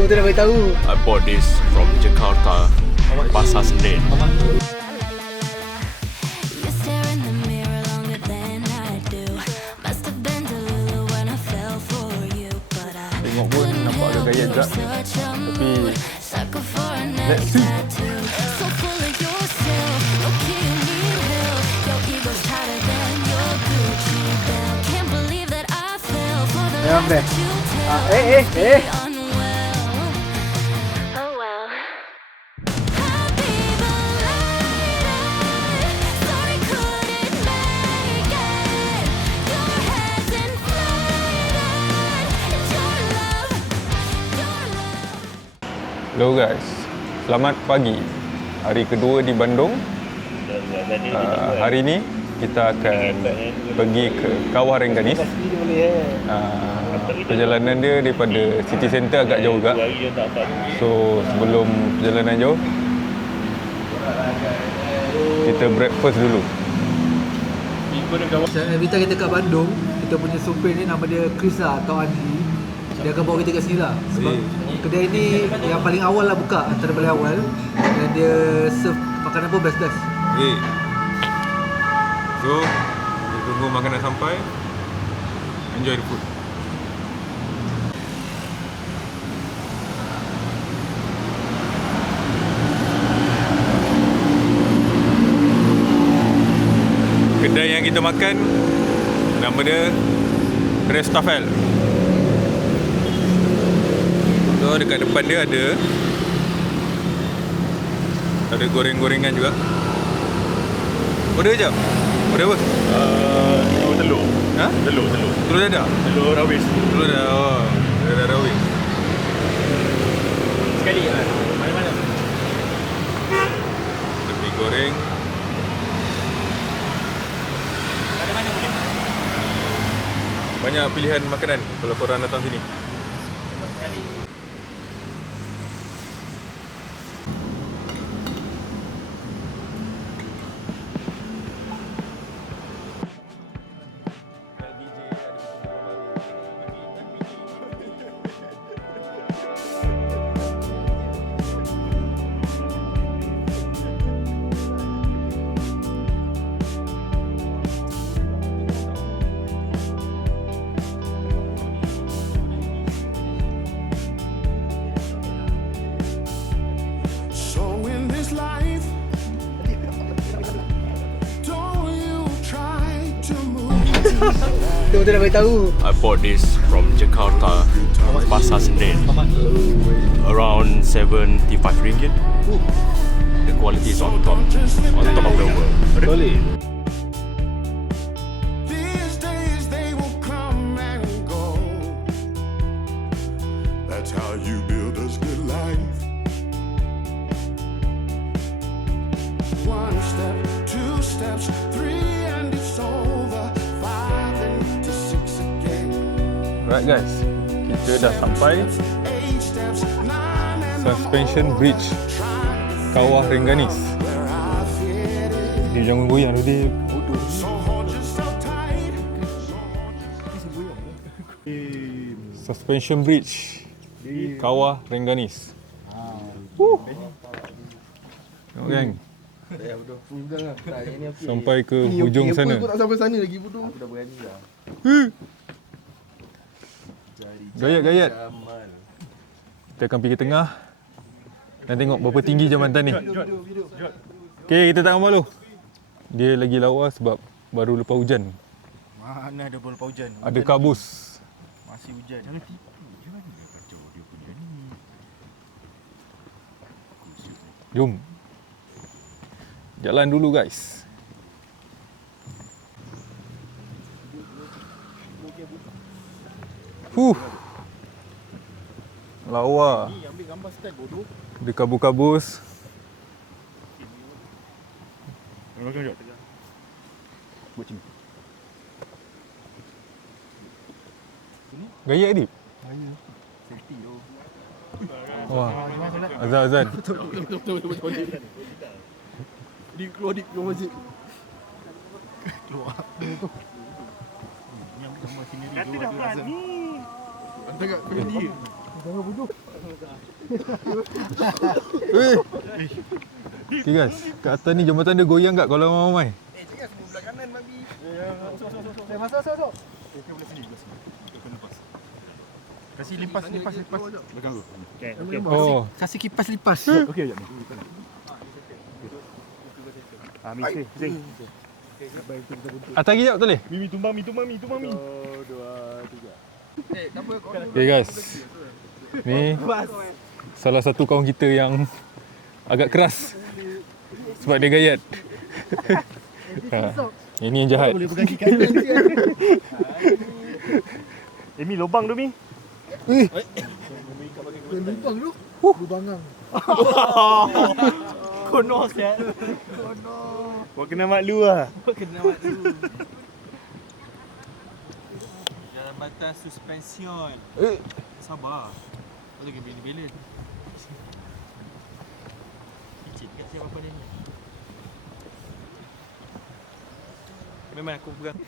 Tu tak nak tahu. I bought this from Jakarta, Pasar Senen. Tengok pun nampak ada gaya juga. Tapi let's see. Memang best. Eh. Hello guys, selamat pagi. Hari kedua di Bandung. Hari ni kita akan pergi ke Kawah Rengganis. Perjalanan dia daripada city center agak jauh juga. So sebelum perjalanan jauh, kita breakfast dulu. Every time kita kat Bandung, kita punya supir ni nama dia Chris lah atau Andi. Dia akan bawa kita kat sini lah. Sebab kedai ni yang paling awal lah buka, antara paling awal. Dan dia serve makanan pun best-best. Okay. So, kita tunggu makanan sampai. Enjoy the food. Kedai yang kita makan, nama dia Restafel. So, dekat depan dia ada goreng-gorengan juga. Order jap. Order apa? Telur. Ha? Telur. Telur dadah? Telur rawis. Telur dadah. Oh, dadah rawis. Sekali lah. Mana-mana. Tepi goreng. Mana-mana boleh. Banyak pilihan makanan kalau korang datang sini. Tu tak nak tahu. I bought this from Jakarta, Pasar Senen. Around 75 ringgit. The quality is on top of the world. Solid. These days they will come and go. That's how you build a good life. One step, two steps, three and it's over. Five and to six again. Alright guys, kita dah sampai Eight steps, nine and Suspension Bridge Kawah Rengganis. Dia jangan goyang tu, dia so hold yourself tight. Suspension Bridge Kawah Rengganis. Tengok gang, sampai ke hujung sana. Aku tak sampai sana lagi bodoh. Gayat-gayat. Kita akan pergi ke tengah dan tengok berapa tinggi jambatan ni. Okay, kita tak malu. Dia lagi lawa sebab baru lepas hujan. Mana ada lepas hujan? Ada kabus. Masih hujan. Jangan tipu. Jangan kacau dia punya ni. Jom. Jalan dulu guys. Lawa. Ni ambil gambar stand bodoh. Ada kabus-kabus. Macam jap. Buat macam ni. Gaya ni. Safety tu. Wah. Azan. Keluar masjid. Keluar. Ni ambil gambar sini. Kata dah berani. Hantar kat dia. Jangan bodoh. Okay guys, kat atas ni jambatan dia goyang tak kalau ramai-ramai? Kasih lipas. Belakang tu. Okay. Oh, Kasih kipas lipas. Okey jap. Mi. atas lagi jap tak boleh? Mi tumbang mi. Okay guys, ni salah satu kawan kita yang agak keras sebab dia gayat. Ini yang jahat. Boleh pegang kaki kanan. Mi lubang tu Mi. Lubang tu. Lubangang. Kono sial. Kau kena maklum lah. Jambatan suspension. Sabar. Kau lagi bila-bila. Kicit kat siapa apa ni. Memang aku pegang.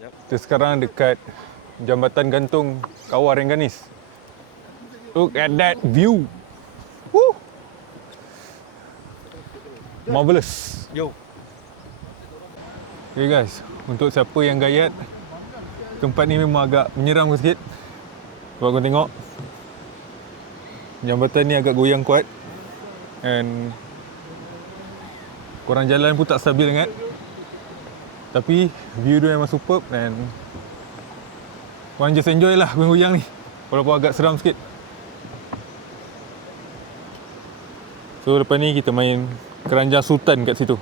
Kita sekarang dekat jambatan gantung Kawah Rengganis. Look at that view. Woo! Marvelous. Yo. Okay guys, untuk siapa yang gayat, tempat ni memang agak menyeram sikit. Sebab kau tengok jambatan ni agak goyang kuat. And korang jalan pun tak stabil sangat. Tapi view dia memang superb dan korang just enjoy lah goyang ni. Walaupun agak seram sikit. So lepas ni kita main keranjang sultan kat situ.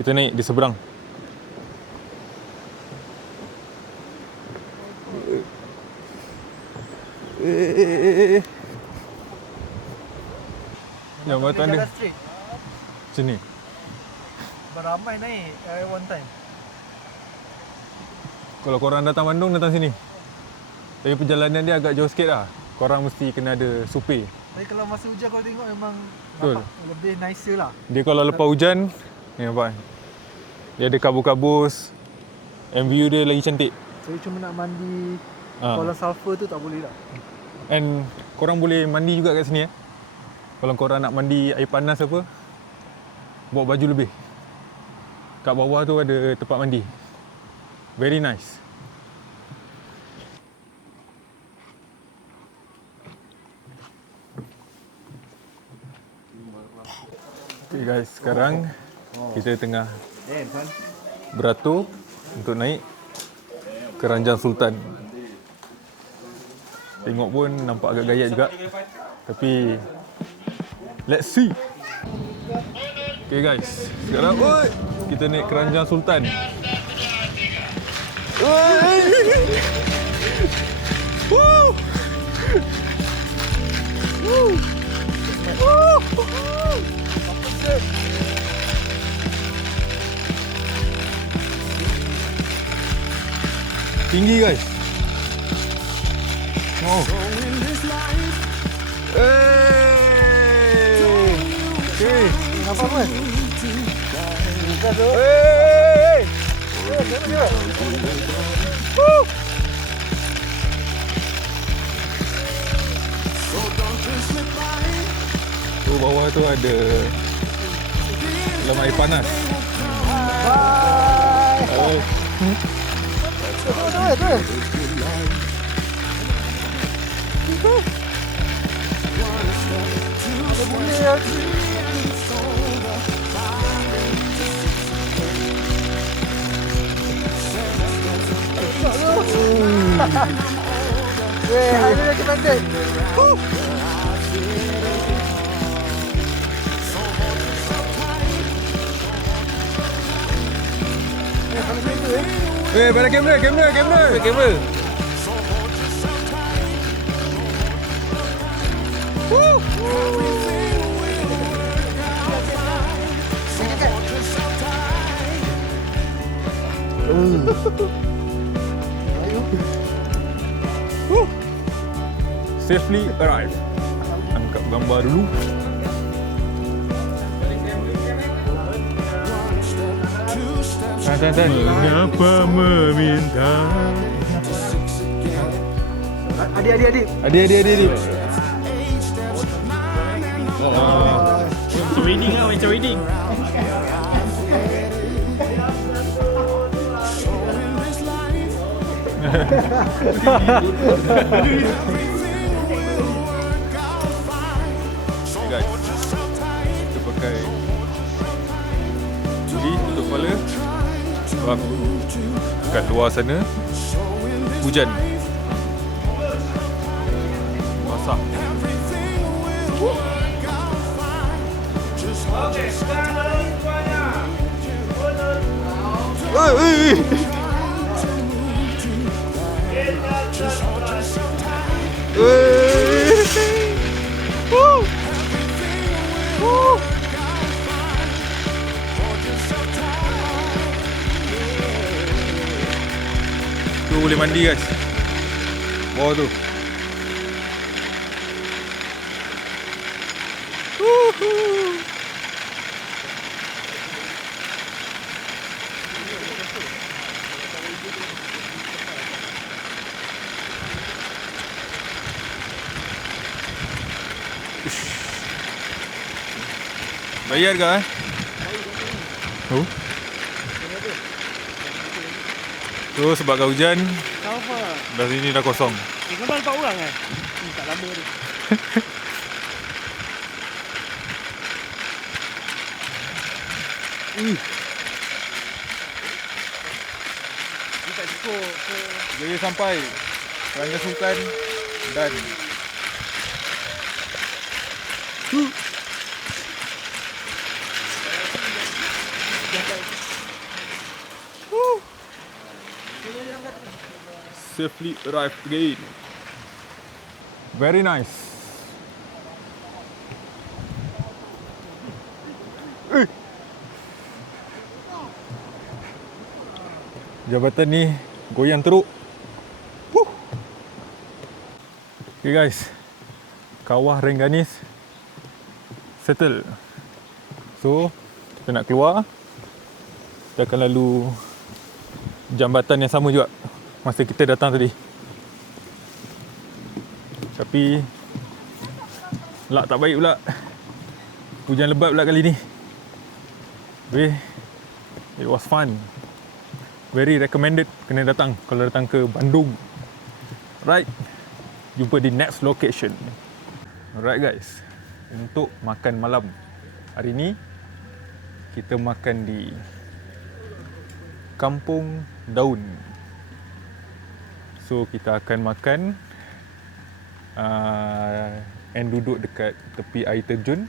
Kita naik di seberang. Jambatan dia Straight. macam ni. Beramai naik one time. Kalau korang datang Bandung, datang sini. Tapi perjalanan dia agak jauh sikit lah. Korang mesti kena ada supir. Tapi kalau masa hujan kau tengok memang Betul. nampak lebih nicer lah. Dia kalau lepas hujan, ni nampak. Dia ada kabus-kabus. And view dia lagi cantik. Saya cuma nak mandi Ha. kolam sulfur tu tak boleh lah. And korang boleh mandi juga kat sini. Kalau korang nak mandi air panas apa, bawa baju lebih. Kat bawah tu ada tempat mandi. Very nice. Okay guys, sekarang kita tengah beratur untuk naik Keranjang Sultan. Tengok pun nampak agak gayat juga. Tapi let's see. Okay guys, sekarang kita naik Keranjang Sultan. Woo! Tinggi guys. Wow. Okay. Nampak kan? Tu bawah tu ada dalam air panas. Bye. Highway recommended. Pada kamera. Safely arrive. Angkat gambar dulu. Mengapa meminta? Adik. Adik. Macam wedding lah, macam wedding. Guys, kita pakai hoodie tutup kepala sebab kat luar sana hujan basah. Tu boleh mandi guys. Bawah tu. Bayar ke Oh. Tu sebab hujan. Apa? Dah sini dah kosong. Gambar 4 orang kan? Tak lama tu. Ni tak cukup ke? Jaya sampai. Kerana sukan dan safely arrived again. Very nice. Jabatan ni goyang teruk. Okay guys, Kawah Rengganis settle. So kita nak keluar. Kita akan lalu jambatan yang sama juga masa kita datang tadi. Tapi lak tak baik pula. Hujan lebat pula kali ni. It was fun. Very recommended kena datang kalau datang ke Bandung. Right. Jumpa di next location. Alright guys. Untuk makan malam hari ni kita makan di Kampung Daun. So kita akan makan and duduk dekat tepi air terjun.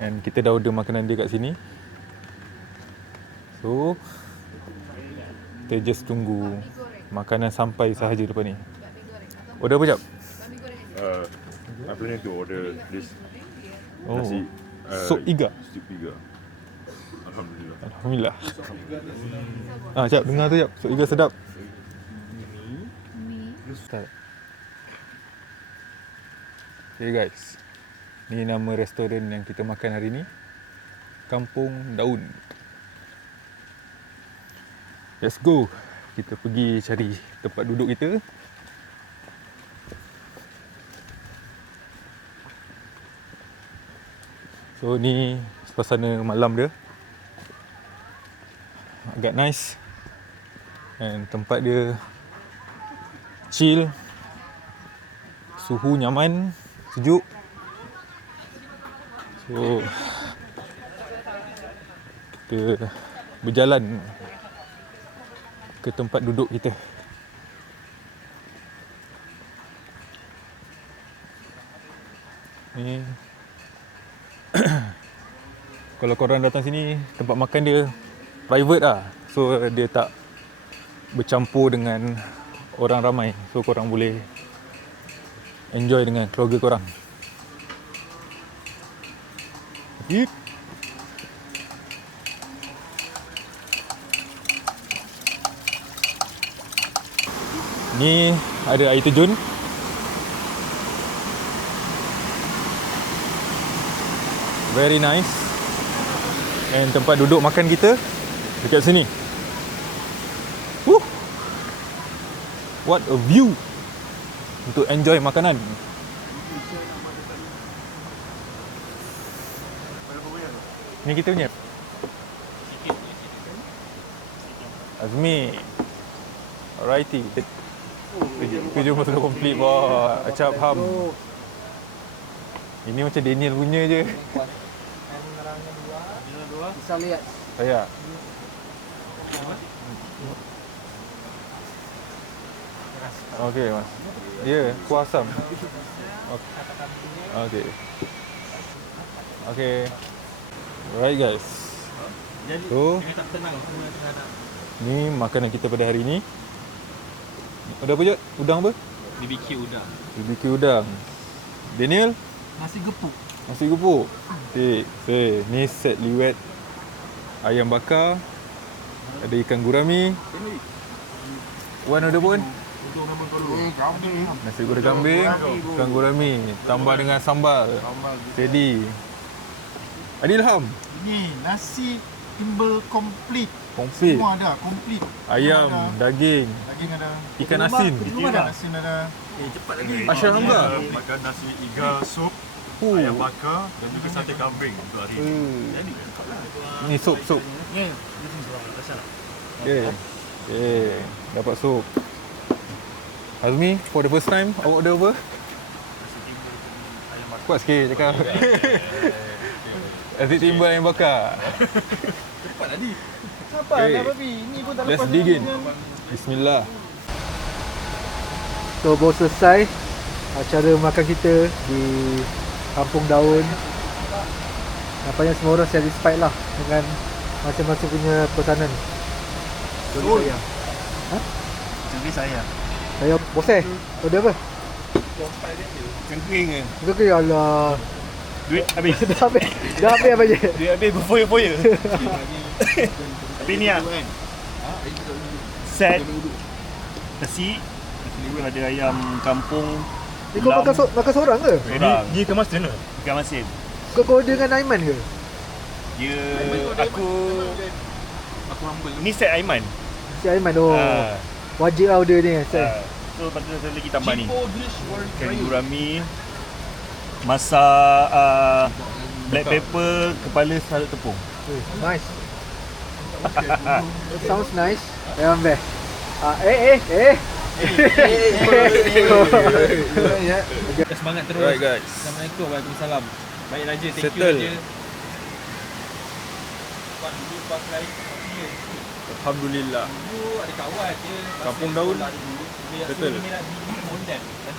And kita dah order makanan dia kat sini. So kita just tunggu makanan sampai sahaja lepas ni. Order apa jap? I planning to order this Oh, nasi sup iga. Sup iga. Alhamdulillah. Alhamdulillah. Jap, dengar tu jap. Sup iga sedap. Start. Okay guys. Ni nama restoran yang kita makan hari ni. Kampung Daun. Let's go. Kita pergi cari tempat duduk kita. So ni suasana malam dia. Agak nice. And tempat dia chill. Suhu nyaman, sejuk. So kita berjalan ke tempat duduk kita. Ni kalau korang datang sini, tempat makan dia private lah. So dia tak bercampur dengan orang ramai. So korang boleh enjoy dengan keluarga korang. Yip. Ni ada air terjun. Very nice. And tempat duduk makan kita Dekat sini. What a view untuk enjoy makanan. Ni kita punya. Azmi. Alrighty. Kerja masa dah complete bawah. Acap ham. Ini macam Daniel punya je. Bisa lihat. Saya. Okey mas. Ya, kuah asam. Okey. Okey. Alright guys. So, ni makanan kita pada hari ni. Ada apa je? Udang apa? BBQ udang. BBQ udang. Daniel? Nasi gepuk. Nasi gepuk. Okey. Ni set liwet ayam bakar. Ada ikan gurami. Wan ada pun? Nasi goreng kambing, ikan gurami, tambah dengan sambal. Steady. Adilham. Ini nasi timbel komplit. Komplit. Semua ada, komplit. Ayam, daging, Daging ada, ikan asin. Rumah dah. asin ada. Asyar Hamzah. Makan nasi iga sup, ayam bakar dan juga sate kambing untuk hari ini. Ni sup. Okay. Dapat sup. Azmi, for the first time, awak order apa? Kuat sikit cakap. Nasi timbal ayam bakar. Sabar Okay. lah babi. Ini pun tak Let's lepas dig in. dengan- Bismillah. So baru selesai acara makan kita di Kampung Daun. Nampaknya semua orang satisfied lah dengan masing-masing punya pesanan. Saya. Jadi saya. Saya boseh. Order apa? Cengking ke? Kau kira Allah. Duit habis. Dah habis apa je? Duit habis berfoya-foya. Tapi ni lah. Set. Nasi. Ada ayam kampung. Ni kau makan seorang ke? Dia ikan masin ke? Ikan masin. Kau order dengan Aiman ke? Dia aku ni set Aiman. Si Aiman wajib lah order ni. So lepas tu saya lagi tambah ni. Ikan gurami. Masak black pepper, kepala salad tepung. Nice. Sounds nice. Yang best. Semangat terus. Alright guys. Assalamualaikum. Waalaikumsalam. Baik Raja, thank Settle. you Raja. Buat dulu pas lain. Alhamdulillah. Dulu ada kawan dia. Kampung Daun. Settle. Settle. Dia nak bini modern. Tapi